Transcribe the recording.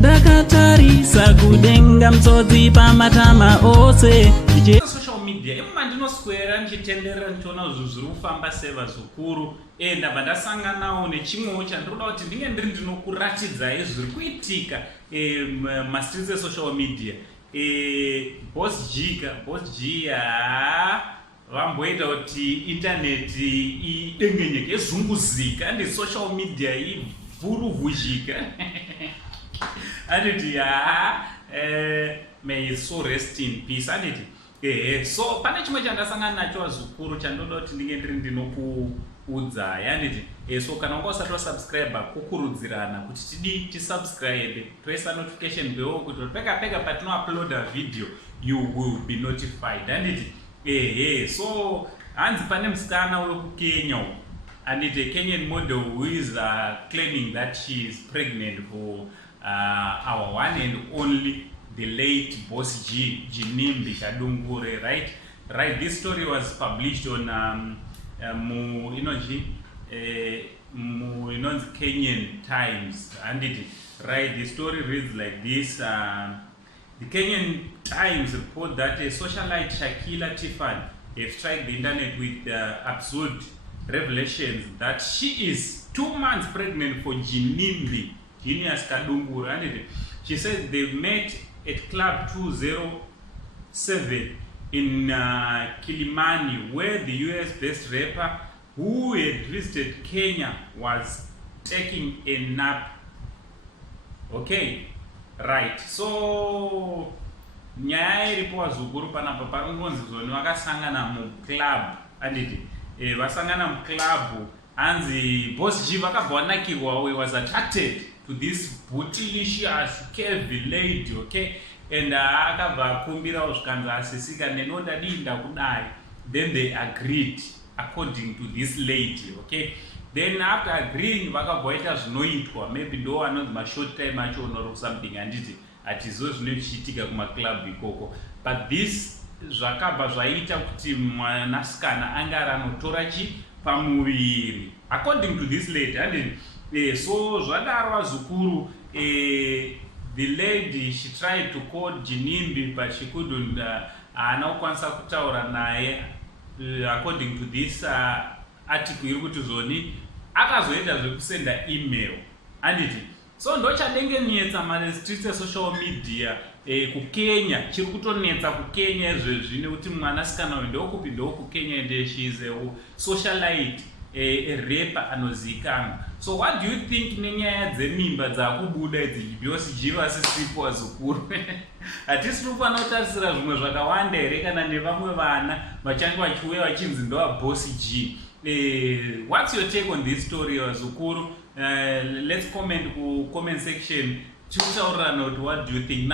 Dakatarisa kudenga mtsotsi pamatama ose social media imwe ndinoswera ndichitenderera ndichiona zviri kufamba seva zukuru ndabva ndasanganawo nechimwewo chandinoda kuti ndinge ndinokuratidzai zviri kuitika mastreets esocial media. Boss G vamboita kuti intaneti idengenyeke izunguzika ande social media ivhuruvhuzhika anditi may his soul rest in peace anditi. So pane chimwe chandasangana nacho zukuru chandoda kuti ndinge ndinokuudzai anditi. So kana wanga usati wasubscribe kukurudzirana kuti tisubscribe, press a notification bell kuti peka patinouploada video you will be notified anditi. So hanzi pane musikana wekukenya and a Kenyan model who is claiming that she is pregnant for our one and only, the late Boss G, Jinimbi Kadungure, right? This story was published on Kenyan Times, and right? The story reads like this. The Kenyan Times report that a socialite Shakila Tiffan have struck the internet with absurd revelations that she is 2 months pregnant for Jinimbi, Genius Kadungura, and she said they met at Club 207 in Kilimani, where the US-based rapper who had visited Kenya was taking a nap. Okay, right. So nyaya iripo zukuru panapa paringonzi zoni vakasangana muclub anditi vasangana muclub hanzi Boss G vakabva vanakirwa, he was attracted to this bootylicious curvy lady, okay, and akabva akumbirawo zvikanzi asisika nenoda dinda kudai. Then they agreed according to this lady, okay. Then after agreeing vakabva vaita zvinoitwa, maybe ndo anonzi mashort time acho or something anditi atizvo zvinochiitika kumaclub ikoko, but this zvakabva zvaita kuti mwanasikana anga anotora pamuviri according to this lady and so zvadarwa zukuru. The lady, she tried to call Jinimbi but she couldn't anokwanisa kutaura naye according to this article iri kuti zoni akazoita zvekusenda email anditi. So ndo chadengenetsa mastreets esocial media kukenya, chiri kutonetsa kukenya izvezvi nekuti mwanasikana uyu ndokupi ndokukenya and she is a socialite, a rapper anozikanwa. So what do you think nenyaya dzemimba dzakubuda idzi Boss G vasisipo wazukuru? Hatisi kufanira kutarisira zvimwe zvakawanda here kana nevamwe vana vachange vachiuya vachinzi ndova Boss G. What's your take on this story wazukuru? Let's comment ku comment section. What do you think?